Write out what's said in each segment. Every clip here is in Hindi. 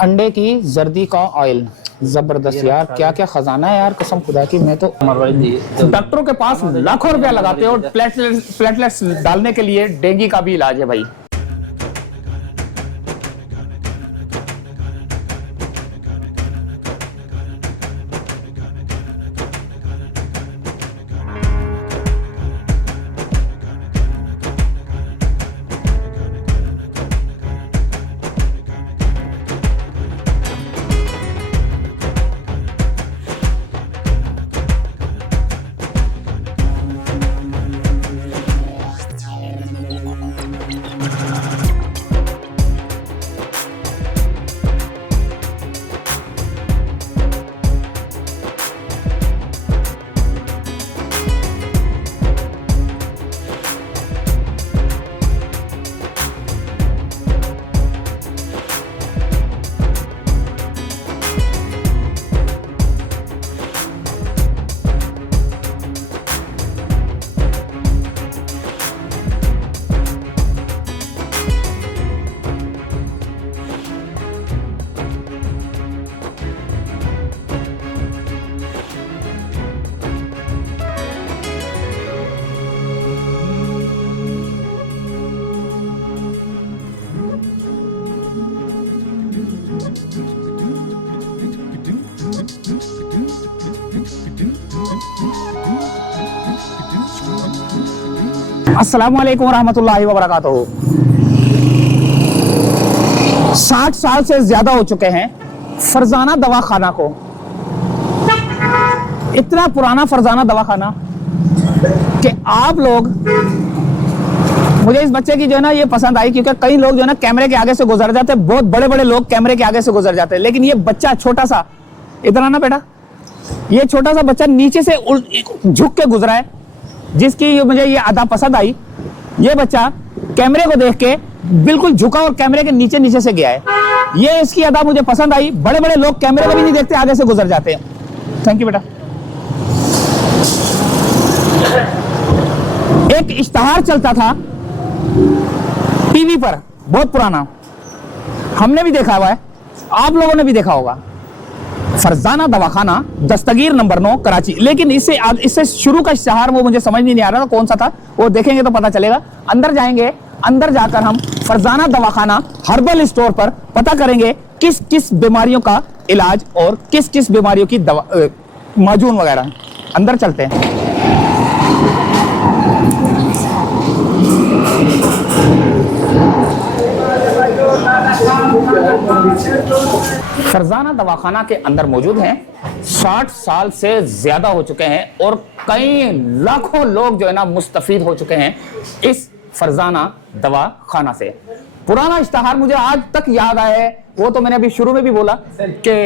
अंडे की जर्दी का ऑयल जबरदस्त यार, क्या क्या खजाना है यार, कसम खुदा की। मैं तो डॉक्टरों के पास लाखों रुपया लगाते हो और प्लेटलेट्स डालने के लिए डेंगू का भी इलाज है भाई। अस्सलाम वालेकुम रहमतुल्लाहि व बरकातहू। 60 साल से ज्यादा हो चुके हैं फरजाना दवाखाना को। इतना पुराना फरजाना दवाखाना कि आप लोग, मुझे इस बच्चे की जो है ना ये पसंद आई क्योंकि कई लोग जो है ना कैमरे के आगे से गुजर जाते हैं, बहुत बड़े बड़े लोग कैमरे के आगे से गुजर जाते हैं, लेकिन ये बच्चा छोटा सा, इतना ना बेटा, ये छोटा सा बच्चा नीचे से झुक के गुजरा है, जिसकी मुझे ये अदा पसंद आई। ये बच्चा कैमरे को देख के बिल्कुल झुका और कैमरे के नीचे नीचे से गया है। ये इसकी अदा मुझे पसंद आई। बड़े बड़े लोग कैमरे को भी नहीं देखते, आगे से गुजर जाते हैं। थैंक यू बेटा। एक इश्तहार चलता था टीवी पर, बहुत पुराना, हमने भी देखा हुआ है, आप लोगों ने भी देखा होगा। फरजाना दवाखाना, दस्तगीर नंबर 9 कराची। लेकिन इससे शुरू का इश्तिहार वो मुझे समझ नहीं आ रहा था कौन सा था, वो देखेंगे तो पता चलेगा। अंदर जाएंगे, अंदर जाकर हम फरजाना दवाखाना हर्बल स्टोर पर पता करेंगे किस किस बीमारियों का इलाज और किस किस बीमारियों की दवा माजून वगैरह। अंदर चलते हैं। फरजाना दवाखाना के अंदर मौजूद हैं। 60 साल से ज्यादा हो चुके हैं और कई लाखों लोग जो है ना मुस्तफीद हो चुके हैं इस फरजाना दवाखाना से। पुराना इश्तहार मुझे आज तक याद आया है, वो तो मैंने अभी शुरू में भी बोला कि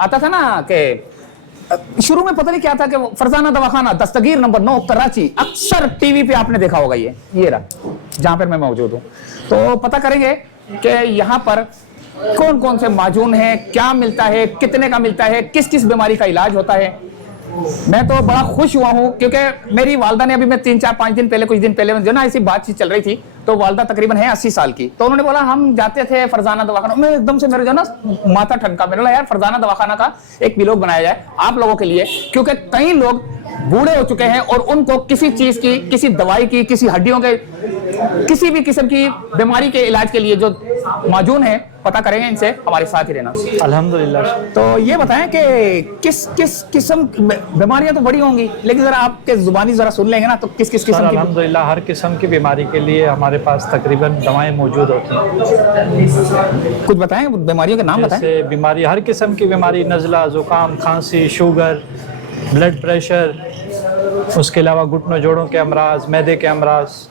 आता था ना कि शुरू में पता नहीं क्या था कि फरजाना दवाखाना दस्तगीर नंबर 9 कराची। अक्सर टीवी पे आपने देखा होगा, ये रहा जहां पर मैं मौजूद हूं। तो पता करेंगे कि यहाँ पर कौन कौन से माजून हैं, क्या मिलता है, कितने का मिलता है, किस किस बीमारी का इलाज होता है। मैं तो बड़ा खुश हुआ हूँ क्योंकि मेरी वालदा ने अभी, मैं 3-4-5 दिन पहले, कुछ दिन पहले जो ना ऐसी बातचीत चल रही थी, तो वालदा तकरीबन है 80 साल की, तो उन्होंने बोला हम जाते थे फरजाना दवाखाना। मैं एकदम से मेरे जो ना माथा ठनका, मेरे बोला यार फरजाना दवाखाना का एक व्लॉग बनाया जाए आप लोगों के लिए, क्योंकि कई लोग बूढ़े हो चुके हैं और उनको किसी चीज की, किसी दवाई की, किसी हड्डियों के, किसी भी किस्म की बीमारी के इलाज के लिए जो माजून है, पता करेंगे इनसे। हमारे साथ ही रहना। अल्हम्दुलिल्लाह। तो ये बताएं कि किस किस किस्म बीमारियां तो बड़ी होंगी, लेकिन जरा आपके जुबानी जरा सुन लेंगे ना, तो किस किस किस्म की? अल्हम्दुलिल्लाह हर किस्म की बीमारी के लिए हमारे पास तकरीबन दवाएं मौजूद होती हैं। कुछ बताएं, बीमारियों के नाम बताएं। जैसे बीमारी, हर किस्म की बीमारी, नज़ला, जुकाम, खांसी, शुगर, ब्लड प्रेशर, उसके अलावा घुटनों जोड़ों के अमराज, मैदे के अमराज,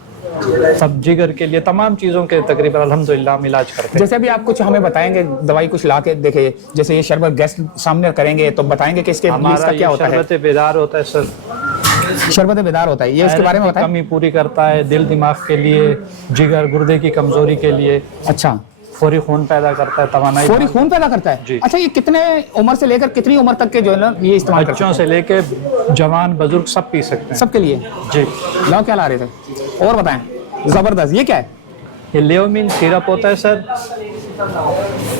सब जिगर के लिए तमाम चीज़ों के तकरीबन अल्हम्दुलिल्लाह हम इलाज करते हैं। जैसे अभी आप कुछ हमें बताएंगे, दवाई कुछ ला के देखे, जैसे ये शरबत गैस सामने करेंगे तो बताएंगे कि इसके हमारा क्या होता है? शरबत बेदार होता है सर। शरबत बेदार होता है, ये उसके बारे में बताएं। कमी पूरी करता है, दिल दिमाग के लिए, जिगर गुर्दे की कमजोरी के लिए। अच्छा, फौरी खून पैदा करता है, तवानाई, फौरी खून पैदा करता है जी। अच्छा, ये कितने उम्र से लेकर कितनी उम्र तक के जो है ना ये इस्तेमाल करते बच्चों से लेके जवान बुजुर्ग सब पी सकते हैं, हैं? सबके लिए जी। लाओ, क्या ला रहे थे और बताएं। जबरदस्त, ये क्या है? ये लियोमिन सिरप होता है सर।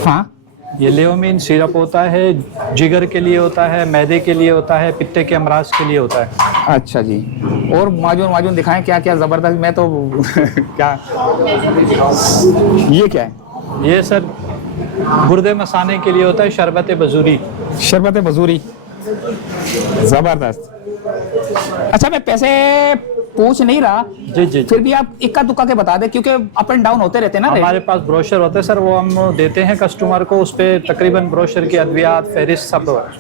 हाँ, ये लेओमिन सिरप होता है, जिगर के लिए होता है, मैदे के लिए होता है, पित्ते के अमराज के लिए होता है। अच्छा जी। और माजून माजून दिखाएं क्या क्या ज़बरदस्त, मैं तो क्या, ये क्या है? ये सर गुर्दे मसाने के लिए होता है, शरबत बजूरी। शरबत बजूरी, ज़बरदस्त। अच्छा, मैं पैसे पूछ नहीं रहा, जी जी। फिर भी आप इक्का दुक्का के बता दें, क्योंकि अप एंड डाउन होते रहते हैं ना रेट। हमारे पास ब्रोशर होते हैं सर, वो हम देते हैं कस्टमर को, उस पे तकरीबन ब्रोशर की अद्वियात फहरिस्त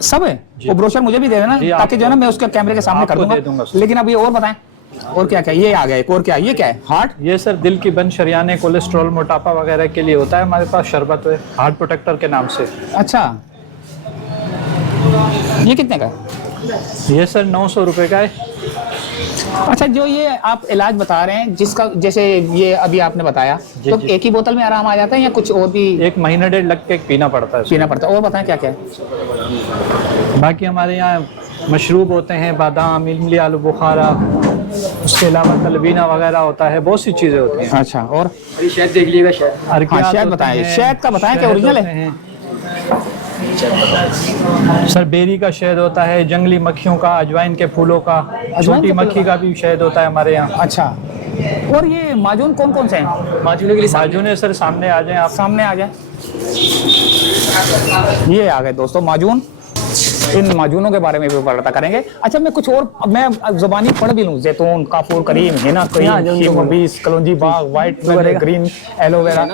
सब है। वो ब्रोशर मुझे भी दे देना, जी, ताकि जो है ना मैं उसके कैमरे के सामने कर आपको दे दूंगा सर। लेकिन अब ये और बताएं, और क्या क्या ये आ गया एक, और क्या ये क्या है? हार्ट? ये सर दिल की बंद शरियाने, कोलेस्ट्रॉल, मोटापा वगैरह के लिए होता है। हमारे पास शरबत है हार्ट प्रोटेक्टर के नाम से। अच्छा, ये कितने का है? ये सर 900 रुपये का है। अच्छा, जो ये आप इलाज बता रहे हैं, जिसका जैसे ये अभी आपने बताया, जी, तो जी। एक ही बोतल में आराम आ जाता है या कुछ और भी एक महीना डेढ़ लग के पीना पड़ता है पीना पड़ता है? और बताएं क्या क्या है? बाकी हमारे यहाँ मशरूब होते हैं, बादाम, इमली, आलू बुखारा, उसके अलावा तलबीना वगैरह होता है, बहुत सी चीज़ें होती हैं। अच्छा, और शहद देख लीजिएगा, शहद। अर्कियात हाँ, शहद होते बताएं। हैं, शहद का बताएं, क्या शहद ओरिजिनल होते है? हैं। सर बेरी का शहद होता है, जंगली मक्खियों का, अजवाइन के फूलों का, छोटी के मक्खी का भी शहद होता है हमारे यहाँ। अच्छा, और ये माजून कौन कौन से हैं? माजूने के लिए माजूने सर सामने आ जाएं आप। सामने आ जाए। ये आ गए दोस्तों माजून। इन माजूनों के बारे में भी पता करेंगे। अच्छा, मैं कुछ और, मैं जुबानी पढ़ भी लूँ। जैतून, काफूर करीम, हिना करीम, शीमोबीस, कलौंजी बाग, white green, aloe vera,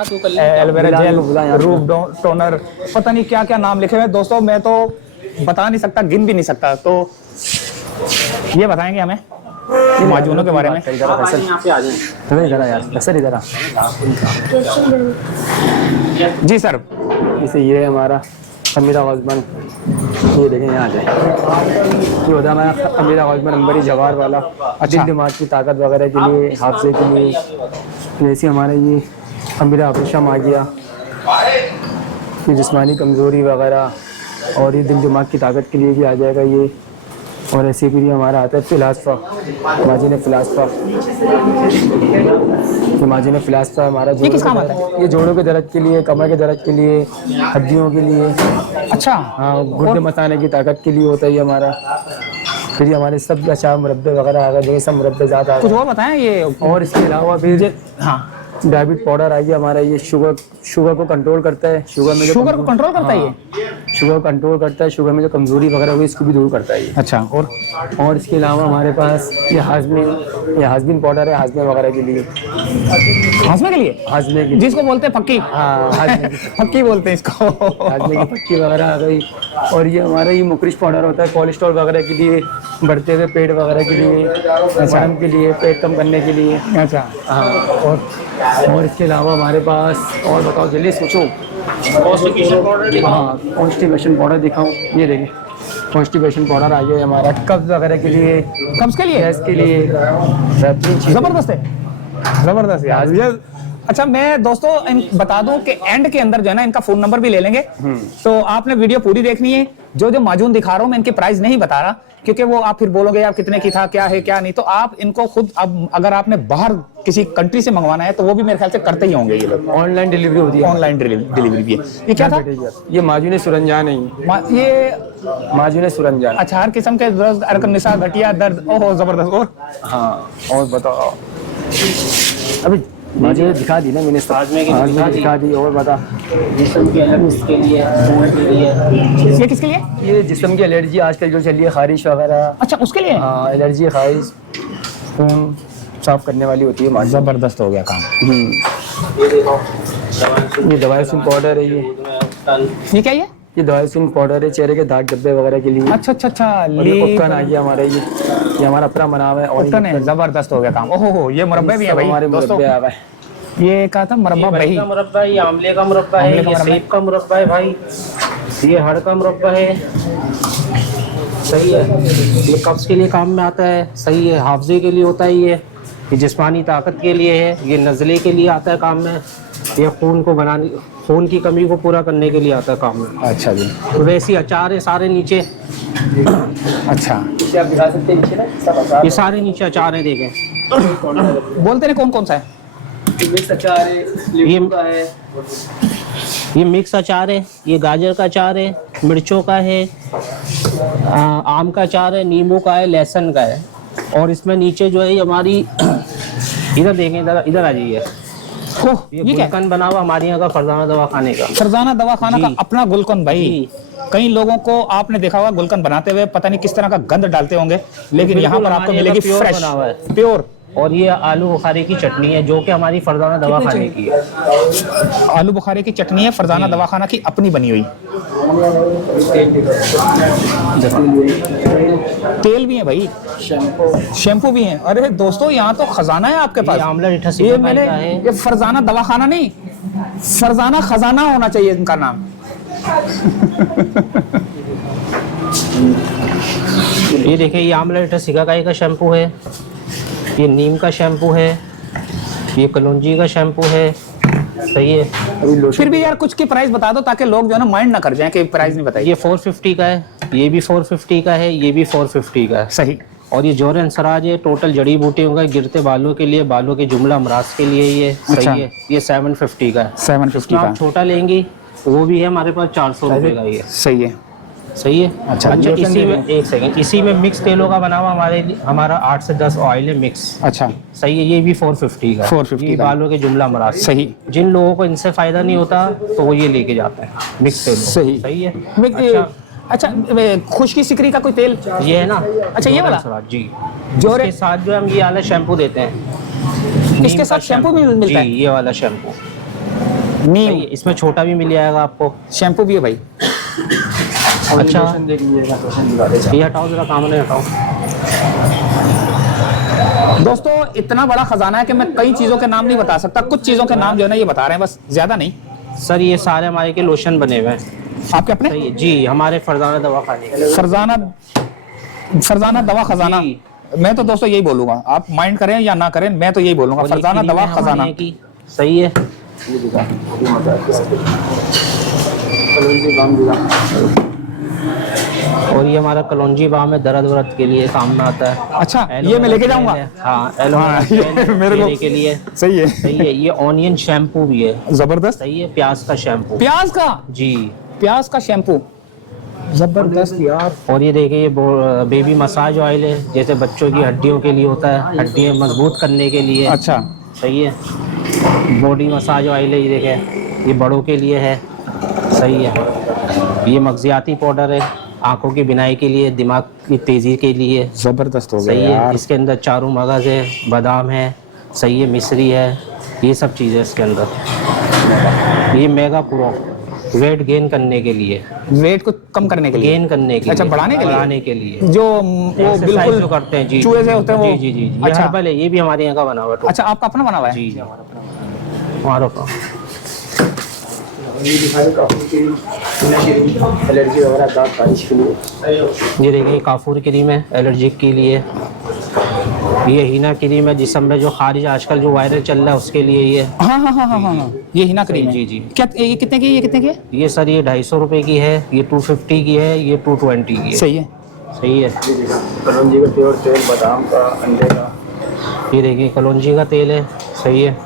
aloe vera gel, रूफ टोनर, पता नहीं क्या क्या नाम लिखे हुए हैं दोस्तों, मैं तो बता नहीं सकता, गिन भी नहीं सकता। तो ये बताएंगे हमें माजूनों के बारे में? यहाँ पे आ जाए। इधर यार, सर इधर आ। जी सर। जैसे ये हमारा अमीरा वाजमन, ये देखें यहाँ आ जाए। ये होता है हमारा अमीरा वाजमन नंबरी जवार वाला, दिल दिमाग की ताकत वगैरह के लिए, हादसे के लिए। जैसे हमारा ये अमीरा अबरशम आ गया, ये जिस्मानी कमज़ोरी वगैरह, और ये दिल दिमाग की ताकत के लिए भी आ जाएगा ये। और ऐसे भी हमारा आता है फिलासफा, माजिन फिलासफा। ये माजिन फिलासफा हमारा ये किस काम आता है? ये जोड़ों के दर्द के लिए, कमर के दर्द के लिए, हड्डियों के लिए। अच्छा, हाँ, गुर्दे मसाने की ताकत के लिए होता है ये हमारा। फिर ये हमारे सब अचार मुरब्बे वगैरह आ गए, जैसे सब मुरब्बे ज़्यादा आ कुछ गए। और बताएं ये। और इसके अलावा फिर हाँ, डायबिट पाउडर आ गया हमारा, ये शुगर को कंट्रोल करता है। शुगर में जो शुगर को कंट्रोल करता है ये? शुगर कंट्रोल करता है, शुगर में जो कमजोरी वगैरह होगी इसको भी दूर करता है ये। अच्छा, और इसके अलावा हमारे पास ये हाजमीन पाउडर है, हाजमे वगैरह के लिए। हाजमे के लिए? हाजमे की, जिसको बोलते हैं फक्की। हाँ, हाजमे की फक्की बोलते हैं इसको। हाजमे की पत्ती वगैरह आ गई। और ये हमारा ये मुकरिश पाउडर होता है कोलेस्ट्रॉल वगैरह के लिए, बढ़ते हुए पेट वगैरह के लिए, वजन के लिए, पेट कम करने के लिए। अच्छा, हाँ, और इसके अलावा हमारे पास, और बताओ जल्दी सोचो। हाँ, कॉन्स्टिपेशन पाउडर दिखाऊं, ये देखिए कॉन्स्टिपेशन पाउडर आ गया हमारा, कब्ज वगैरह के लिए, कब्ज के लिए, गैस के लिए, बेहतरीन चीज़। जबरदस्त है, जबरदस्त यार ये। अच्छा, मैं दोस्तों बता दूं कि एंड के अंदर जो है ना इनका फोन नंबर भी ले लेंगे। तो आपने वीडियो पूरी देखनी है। जो जो माजून दिखा रहा हूं मैं इनके प्राइस नहीं बता रहा, क्योंकि वो आप फिर बोलोगे यार कितने की था, क्या है क्या नहीं। तो आप इनको खुद, अब अगर आपने बाहर किसी कंट्री से मंगवाना है तो वो भी मेरे ख्याल से करते ही होंगे ये लोग। ऑनलाइन डिलीवरी होती है। ऑनलाइन डिलीवरी भी है। ये क्या था? ये माजून सुरंजान है। ये माजून सुरंजान। अच्छा, हर किस्म के दर्द, अरकनिसा, गठिया दर्द, ओहो जबरदस्त। और हाँ, और बताओ अभी मुझे दिखा दी ना मैंने, दिखा दी। और बता, जिस्म की एलर्जी के लिए, खून के लिए। ये किसके लिए? ये जिस्म की एलर्जी आजकल जो चल रही है, खारिश वगैरह। अच्छा, उसके लिए? हाँ, एलर्जी, खारिश, खून साफ करने वाली होती है। जबरदस्त हो गया काम। ये देखो, ये दवाई सुन पाउडर है। ये क्या है? ये दवाई सुन पाउडर है चेहरे के दाग धब्बे वगैरह के लिए। अच्छा अच्छा अच्छा, और ये उपकरण आ गया हमारा, ये हमारा अपना बना हुआ है। और जबरदस्त हो गया काम। ओहो हो, ये मुरब्बे भी है भाई हमारे दोस्तों। मुरब्बे आ गए। ये कहा था मुरब्बा बही, का मुरब्बा है, ये आमले का मुरब्बा है, ये सेब का मुरब्बा है भाई, ये हड़ का मुरब्बा है। सही है, ये कब्ज के लिए काम में आता है। सही है, हाफजे के लिए होता है ये जिस्मानी ताकत के लिए है। ये नज़ले के लिए आता है काम में। ये खून की कमी को पूरा करने के लिए आता है काम में। अच्छा जी। तो वैसे अचार है सारे नीचे। अच्छा, आप दिखा सकते हैं नीचे ना, सब अचार। ये सारे नीचे अचार है, देखें। बोलते हैं कौन कौन सा है? मिक्स अचार है, नींबू का है, ये मिक्स अचार है, ये गाजर का अचार है, मिर्चों का है, आम का अचार है, नींबू का है, लहसुन का है। और इसमें नीचे जो है हमारी इधर देखें, इधर इधर आ जाइए, ओह, ये ये क्या है? गुलकंद बना हुआ हमारे यहाँ का फरजाना दवाखाने का। फरजाना दवाखाना का जी। अपना गुलकंद भाई। जी। कई लोगों को आपने देखा होगा गुलकंद बनाते हुए पता नहीं किस तरह का गंद डालते होंगे, लेकिन यहाँ पर बिल्कुल आपको हमारे मिलेगी यहाँ प्योर फ्रेश, बना हुआ है। प्योर। और ये आलू बुखारे की चटनी है जो कि हमारी फरजाना दवाखाने की है। आलू बुखारे की चटनी है, फरजाना दवाखाना की अपनी बनी हुई। तेल भी है भाई, शैम्पू भी है। अरे दोस्तों, यहाँ तो खजाना है आपके पास। ये आंवला रीठा ये सिकाई मैंने, का है। ये फरजाना दवाखाना नहीं, फरजाना खजाना होना चाहिए इनका नाम। ये देखिए, ये आंवला रीठा सिकाई का शैम्पू है, ये नीम का शैम्पू है, ये कलौंजी का शैम्पू है। सही है। फिर भी यार कुछ की प्राइस बता दो ताकि लोग जो है ना माइंड ना कर जाएं कि प्राइस नहीं बताइए। ये 450 का है, ये भी 450 का है, ये भी 450 का है। सही। और ये जोरन सराज है, टोटल जड़ी बूटियों का, गिरते बालों के लिए, बालों के जुमला अमराज के लिए ये अच्छा। सही है। ये 750 का है। 750 आप का। छोटा लेंगी वो भी है हमारे पास 400 रुपये का ये। सही है। सही है। अच्छा, इसी में एक सेकंड, इसी में मिक्स तेलों का बना हुआ हमारा 8 से 10 ऑयल है मिक्स। अच्छा, सही है। ये भी 450 का है। 450 ये का। बालों के जुमला अमराज। सही। जिन लोगों को इनसे फायदा नहीं होता तो वो ये लेके जाते हैं मिक्स तेल। सही। सही है। अच्छा, अच्छा, खुश्की सिकरी का कोई तेल? ये है ना। अच्छा, ये वाला? जोरन सराज, जी। जोरे- इसके साथ जो हम ये वाला शैम्पू देते हैं। इसके साथ शैम्पू भी मिलता है? जी, ये वाला शैम्पू। नीम सही है। इसमें छोटा भी मिल जाएगा आपको। शैम्पू भी है भाई। अच्छा, ये हटाओ जरा, काम नहीं हटाओ। दोस्तों, इतना बड़ा खजाना है कि मैं कई चीजों के नाम नहीं बता सकता। कुछ चीजों के नाम जो है ना ये बता रहे हैं, बस, ज्यादा नहीं। सर ये सारे हमारे के लोशन बने हुए हैं। आपके अपने? सही है जी, हमारे फरजाना दवाखाने के। फरजाना, फरजाना दवा खजाना। जी। मैं तो दोस्तों यही बोलूंगा, आप माइंड करें या ना करें, मैं तो यही बोलूंगा, और ये फरजाना क्रीम दवा है हमारे खजाना। यहाँ की। सही है। और ये हमारा कलौंजी बाम है, दर्द वर्द के लिए काम में आता है। अच्छा, ये मैं लेके जाऊंगा। हाँ, एलोवेरा हाँ, ये जेल मेरे को- लेने के लिए। सही है। सही है। ये ऑनियन शैम्पू भी है। जबरदस्त। सही है। प्याज का शैम्पू। प्याज का? जी। प्याज का शैम्पू, जबरदस्त यार। और ये देखिए, ये बेबी मसाज ऑयल है, जैसे बच्चों की हड्डियों के लिए होता है, हड्डियाँ मजबूत करने के लिए। अच्छा, सही है। बॉडी मसाज ऑयल है, ये देखें, ये बड़ों के लिए है। सही है। ये मगजियाती पाउडर है, आंखों की बिनाई के लिए, दिमाग की तेज़ी के लिए। जबरदस्त हो सही गया है। यार। इसके अंदर चारू मगज़ है, बादाम है। सही है। मिश्री है, ये सब चीज़ें इसके अंदर। ये मेगा प्रो, वेट गेन करने के लिए, वेट को कम करने के लिए, गेन करने के अच्छा, लिए, बढ़ाने के लिए? बढ़ाने के लिए जो वो एक्सरसाइज बिल्कुल जो करते हैं। जी, चूहे से होते हैं वो? जी जी जी, ये अच्छा। हर्बल है, ये भी हमारे यहाँ का बना हुआ है। अच्छा, आपका अपना बना हुआ है? जी, हमारा का। एलर्जी वगैरह, दांत खारिश के लिए। ये देखिए, काफूर क्रीम है एलर्जी के लिए। ये हीना क्रीम है जिसम में जो खारिज आजकल जो वायरल चल रहा है उसके लिए ये। हाँ हाँ हाँ हाँ हाँ, ये हिना क्रीम है। जी, जी। क्या ये कितने की है? ये कितने की है? ये सर ये 250 रुपए की है, ये 250 की है, ये 220 की है। सही है। सही है। कलौंजी का प्योर तेल, बादाम का, अंडे का। ये देखिए, कलौंजी का तेल है। सही है।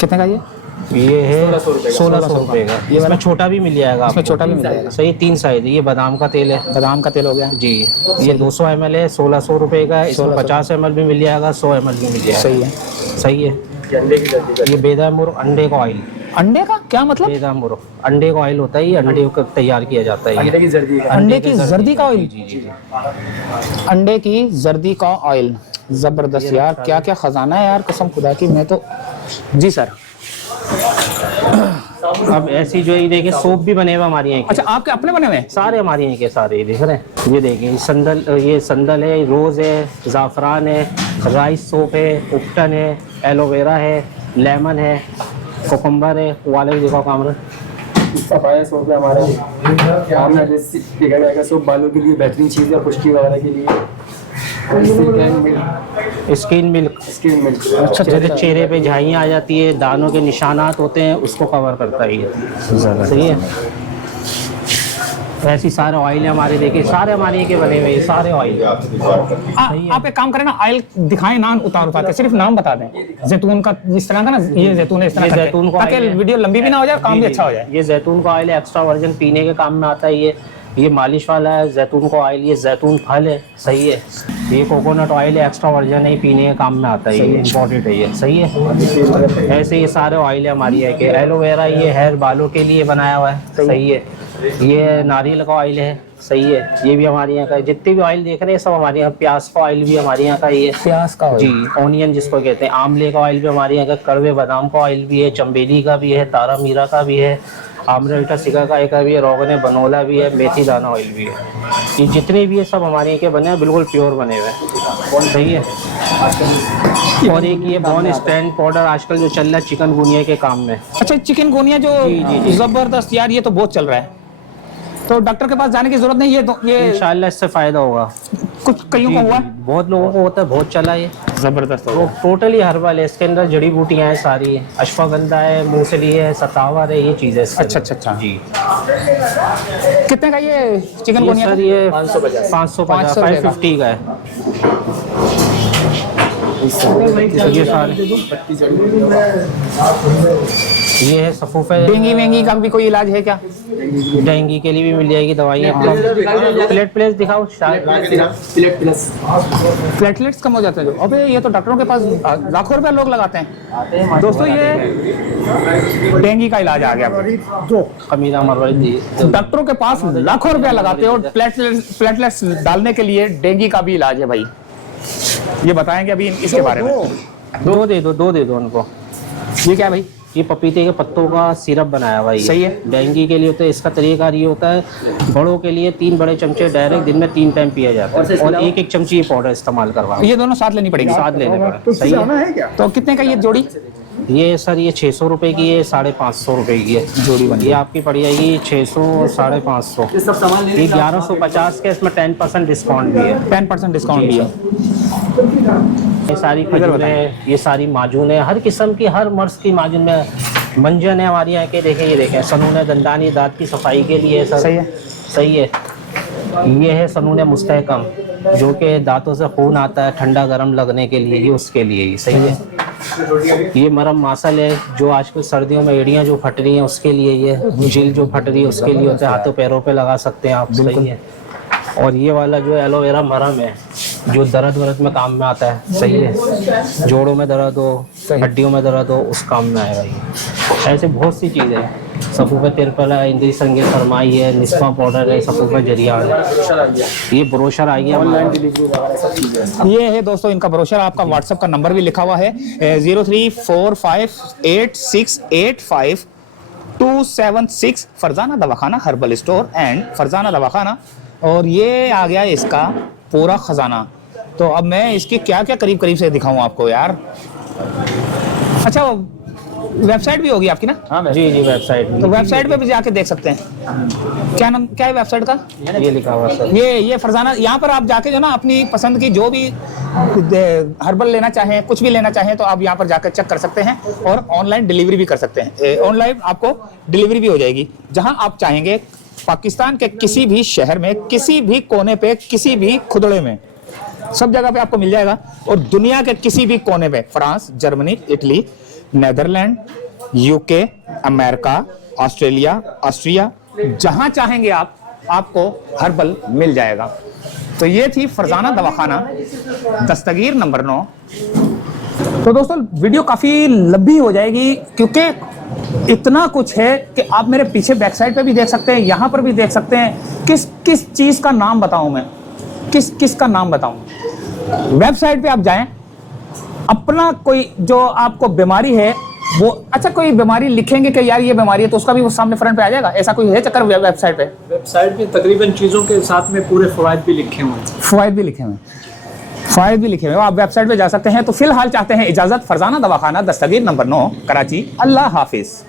कितने का ये है 1600 रुपये का। ये इसमें छोटा भी मिल जाएगा इसमें आपको। छोटा भी मिल जाएगा। सही, 3 साइज है। ये बादाम का तेल है। बादाम का तेल हो गया। जी। ये 200 ml है, 1600 रुपये का है। इसमें 50 ml भी मिल जाएगा, 100 ml भी मिल जाएगा। सही है। सही है। अंडे की जल्दी ये बेदामुर अंडे का ऑयल। अंडे का क्या मतलब? बेदामुर अंडे का ऑयल होता है, ये अंडे को तैयार किया जाता है। अंडे की जल्दी है। अंडे की जर्दी का ऑयल? जी जी जी। अंडे की जर्दी का ऑयल, जबरदस्त यार। क्या क्या खजाना है यार, कसम खुदा की। मैं तो, जी सर। अब ऐसी जो ये देखिए, सोप भी बने हुए हमारे यहाँ के। अच्छा, आपके अपने बने हुए हैं? सारे हमारे यहाँ के सारे, ये देख रहे हैं। ये देखिए, ये संदल है, रोज़ है, ज़ाफ़रान है, राइस सोप है, उपटन है, एलोवेरा है, लेमन है, कोकम्बर है। वाले भी देखो कामरा। सफाया सोप है हमारा। काम में देखा जाएगा, सोप बालों के लिए बेहतरीन चीज़ है, खुश्की वगैरह के लिए। Skin milk. Skin milk. अच्छा, जैसे चेहरे पे झाइयाँ आ जाती है, दानों के निशानात होते हैं, उसको कवर करता है ये। सही है। ऐसी सारे ऑयल हमारे, देखिए सारे हमारे के बने हुए, सारे ऑयल। आप एक काम करें ना, ऑयल दिखाएं ना उतार के, सिर्फ नाम बता दें। जैतून का इस तरह का ना, ये जैतून है इस तरह ये करके, जैतून का ताकि ऑयल है। वीडियो लंबी भी ना हो जाए, काम भी अच्छा हो जाए। ये जैतून का ऑयल है, एक्स्ट्रा वर्जन पीने के काम में आता है। ये मालिश वाला है जैतून का ऑयल, ये जैतून फल है, सही है। ये कोकोनट ऑयल है, एक्स्ट्रा वर्जन है, पीने के काम में आता है, ये इम्पोर्टेंट है, ये सही है। ऐसे ये सारे ऑयल है हमारी है कि एलोवेरा, ये हेयर बालों के लिए बनाया हुआ है, सही है। ये नारियल का ऑयल है, सही है, ये भी हमारे यहाँ का है। जितने भी ऑयल देख रहे हैं सब हमारे यहाँ। प्याज का ऑयल भी हमारे यहाँ का ही है, प्याज का जी, ऑनियन जिसको कहते हैं। आंवले का ऑयल भी हमारे यहाँ का, कड़वे बादाम का ऑयल भी है, चंबेली का भी है, तारा मीरा का भी है, आमरल्टा सिकाकाई का भी है, रोगन बनोला भी है, मेथी दाना ऑयल भी है। ये जितने भी है सब हमारे यहाँ के बने हैं, बिल्कुल प्योर बने हुए हैं, सही है। और एक ये बॉन स्टैंड पाउडर आजकल जो चल रहा है चिकनगुनिया के काम में। अच्छा, चिकनगुनिया जो जी। जबरदस्त यार, ये तो बहुत चल रहा है, तो डॉक्टर के पास जाने की जरूरत नहीं। ये इंशाल्लाह इससे फायदा होगा। कुछ कईयों को हुआ, बहुत लोगों को होता है, बहुत चला ये, जबरदस्त हो गया। टोटली हर्बल है। इसके अंदर जड़ी बूटियां हैं सारी, अश्वगंधा है, मूंगफली है, सतावर है, ये चीज़ है। अच्छा जी। कितने का ये चिकनगुनिया? सर ये 550 550 का है। ये सारे ये है सफूफे। डेंगी वेंगी का भी कोई इलाज है क्या? डेंगी के लिए भी मिल जाएगी दवाइयाँ। प्लेट दिखाओ। प्लेटलेट्स कम हो जाते हैं जो। अबे ये तो डॉक्टरों के पास लाखों रुपए लोग लगाते हैं। दोस्तों ये डेंगी का इलाज आ गया। खमीरा मरवाई डॉक्टरों के पास लाखों रुपया लगाते हैं और प्लेटलेट्स डालने के लिए डेंगी का भी इलाज है भाई। ये बताएंगे अभी इसके बारे में। दो दे दो उनको। ये क्या है भाई? ये पपीते के पत्तों का सिरप बनाया हुआ है। सही है। डेंगी के लिए होता है। इसका तरीका ये होता है, बड़ों के लिए 3 बड़े चमचे डायरेक्ट दिन में 3 टाइम पिया जाता है और 1-1 चमची ये पाउडर इस्तेमाल करवा, ये दोनों साथ लेनी पड़ेगी? साथ लेने पड़े। सही है। तो कितने का ये जोड़ी? ये सर ये 600 रुपए की है, 550 रुपए की है जोड़ी बनी। ये आपकी पड़ जाएगी 600 और 550। ये 1150 के, इसमें 10% डिस्काउंट भी है। 10% डिस्काउंट भी है। ये सारी खजूर है, ये सारी माजून है, हर किस्म की, हर मर्ज की माजून में। मंजन है हमारे यहाँ के, देखें ये देखें, सनून दंदानी, दांत की सफाई के लिए सर। सही है। सही है। ये है सनून मुस्तहकम, जो कि दांतों से खून आता है ठंडा गर्म लगने के लिए, ये उसके लिए ही। सही है। ये मरम मासल है, जो आजकल सर्दियों में एड़ियाँ जो फट रही हैं उसके लिए, ये जिल जो फट रही है उसके लिए होता है, हाथों पैरों पे लगा सकते हैं आप। सही है। और ये वाला जो एलोवेरा मरम है, जो दर्द वरद में काम में आता है। सही है। जोड़ों में दर्द हो, हड्डियों में दर्द हो, उस काम में आएगा ये। ऐसे बहुत सी चीज़ें हैं। सफूफे तिरपल है, इंद्री संगे फरमाई है, निस्फा पाउडर है, सफूफे जरिया है। ये ब्रोशर आई है ऑनलाइन डिलीवरी। ये है दोस्तों इनका ब्रोशर। आपका व्हाट्सएप का नंबर भी लिखा हुआ है 0345865276 फरजाना दवाखाना हर्बल स्टोर एंड फरजाना दवाखाना। और ये आ गया इसका पूरा खजाना। तो अब मैं इसकी क्या क्या करीब करीब से दिखाऊं आपको यार। अच्छा, वेबसाइट भी होगी आपकी ना? हाँ जी वेबसाइट। तो वेबसाइट पे भी जाके देख सकते हैं। क्या नाम, क्या है वेबसाइट का? ये लिखा हुआ सर। ये फरजाना। यहाँ पर आप जाके जो ना अपनी पसंद की जो भी हर्बल लेना चाहें, कुछ भी लेना चाहें, तो आप यहाँ पर जाकर चेक कर सकते हैं और ऑनलाइन डिलीवरी भी कर सकते हैं। ऑनलाइन आपको डिलीवरी भी हो जाएगी जहाँ आप चाहेंगे। पाकिस्तान के किसी भी शहर में, किसी भी कोने पे, किसी भी खुदड़े में, सब जगह पे आपको मिल जाएगा। और दुनिया के किसी भी कोने में, France, Germany, Italy, Netherland, UK, America, Australia, Austria, जहां चाहेंगे आप, आपको हर्बल मिल जाएगा। तो ये थी फरजाना दवाखाना, दस्तगीर नंबर 9। तो दोस्तों वीडियो काफी लंबी हो जाएगी क्योंकि इतना कुछ है कि आप मेरे पीछे बैक साइड पे भी देख सकते हैं, यहाँ पर भी देख सकते हैं। किस किस चीज का नाम बताऊं मैं, किस किस का नाम बताऊं। वेबसाइट पे आप जाएं, अपना कोई जो आपको बीमारी है वो, अच्छा कोई बीमारी लिखेंगे कि यार ये बीमारी है, तो उसका भी वो सामने फ्रंट पे आ जाएगा। ऐसा कोई है चक्कर वेबसाइट पे? वेबसाइट पे तकरीबन चीज़ों के साथ में पूरे फवायद भी लिखे हुए हैं। फ़वायद भी लिखे हुए हैं, फ़वायद भी लिखे हुए हैं। आप वेबसाइट पे जा सकते हैं। तो फिलहाल चाहते हैं इजाज़त। फरजाना दवाखाना, दस्तगीर नंबर 9, कराची। अल्लाह हाफिज़।